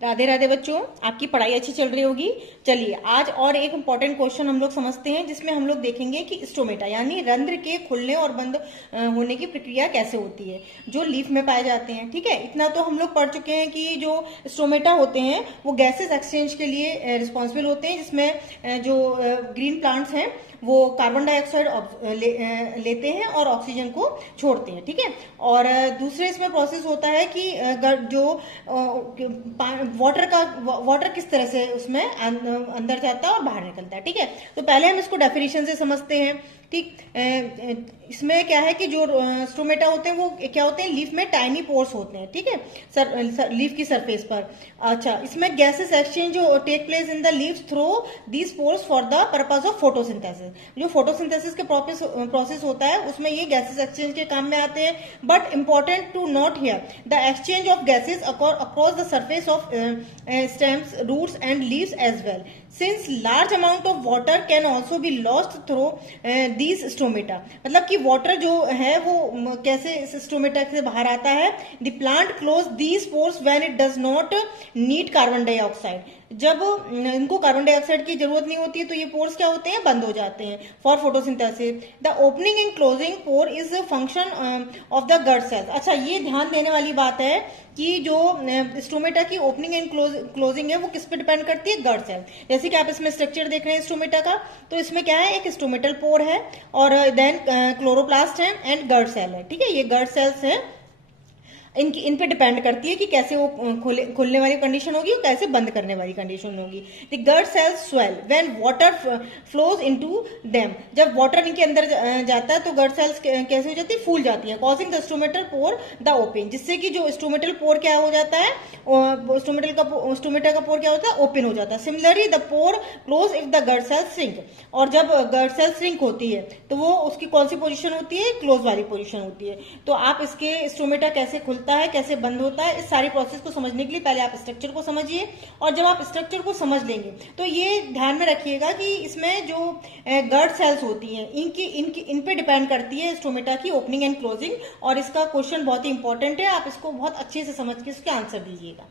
राधे राधे बच्चों, आपकी पढ़ाई अच्छी चल रही होगी। चलिए आज और एक इम्पॉर्टेंट क्वेश्चन हम लोग समझते हैं, जिसमें हम लोग देखेंगे कि स्टोमेटा यानी रंध्र के खुलने और बंद होने की प्रक्रिया कैसे होती है, जो लीफ में पाए जाते हैं। ठीक है, इतना तो हम लोग पढ़ चुके हैं कि जो स्टोमेटा होते हैं वो गैसेस एक्सचेंज के लिए रिस्पॉन्सिबल होते हैं, जिसमें जो ग्रीन प्लांट्स हैं वो कार्बन डाइऑक्साइड लेते हैं और ऑक्सीजन को छोड़ते हैं। ठीक है, और दूसरे इसमें प्रोसेस होता है कि जो वाटर किस तरह से उसमें अंदर जाता है और बाहर निकलता है। ठीक है, तो पहले हम इसको डेफिनेशन से समझते हैं। ठीक, इसमें क्या है कि जो स्टोमेटा होते हैं वो क्या होते हैं, लीफ में टाइनी पोर्स होते हैं। ठीक है, लीफ की सरफेस पर। अच्छा, इसमें gases exchange take place in the leaves through these pores for the purpose of photosynthesis. जो फोटोसिंथेसिस के प्रोसेस होता है उसमें ये गैसेस एक्सचेंज के काम में आते हैं। But important to note here the exchange of gases across the surface of stems, roots and leaves as well. Since large amount of water can also be lost through these stomata. मतलब कि water जो है वो कैसे इस stomata से बाहर आता है। The plant close these pores when it does not need carbon dioxide. जब इनको कार्बन डाइऑक्साइड की जरूरत नहीं होती है तो ये पोर्स क्या होते हैं, बंद हो जाते हैं for photosynthesis. The opening and closing pore is function of the guard cells. अच्छा, ये ध्यान देने वाली बात है कि जो स्टोमेटा की ओपनिंग एंड क्लोजिंग है वो किस पे डिपेंड करती है, गट सेल। जैसे कि आप इसमें स्ट्रक्चर देख रहे हैं स्टोमेटा का, तो इसमें क्या है, एक स्टोमेटल पोर है और देन क्लोरोप्लास्ट है एंड गट सेल है। ठीक है, ये गट सेल्स है, इन पे डिपेंड करती है कि कैसे वो खोलने वाली कंडीशन होगी और कैसे बंद करने वाली कंडीशन होगी। The guard cells swell when water flows into them. जब वाटर इनके अंदर जाता है तो गट सेल्स कैसे हो जाती है, फूल जाती है, causing the stomatal pore the open, जिससे कि जो स्टोमेटल पोर क्या हो जाता है, स्टोमेटा का पोर क्या होता है, ओपन हो जाता है। Similarly the pore close if the guard cell shrink. और जब गट सेल श्रिंक होती है तो वो उसकी कौन सी पोजीशन होती है, क्लोज वाली पोजीशन होती है। तो आप इसके स्टोमेटा कैसे खुलता है, कैसे बंद होता है, इस सारी प्रोसेस को समझने के लिए पहले आप स्ट्रक्चर को समझिए। और जब आप स्ट्रक्चर को समझ लेंगे तो ये ध्यान में रखिएगा कि इसमें जो गट सेल्स होती हैं इन पे डिपेंड करती है स्टोमेटा की ओपनिंग एंड क्लोजिंग। और इसका क्वेश्चन बहुत ही इंपॉर्टेंट है, आप इसको बहुत अच्छे से समझ के इसके आंसर दीजिएगा।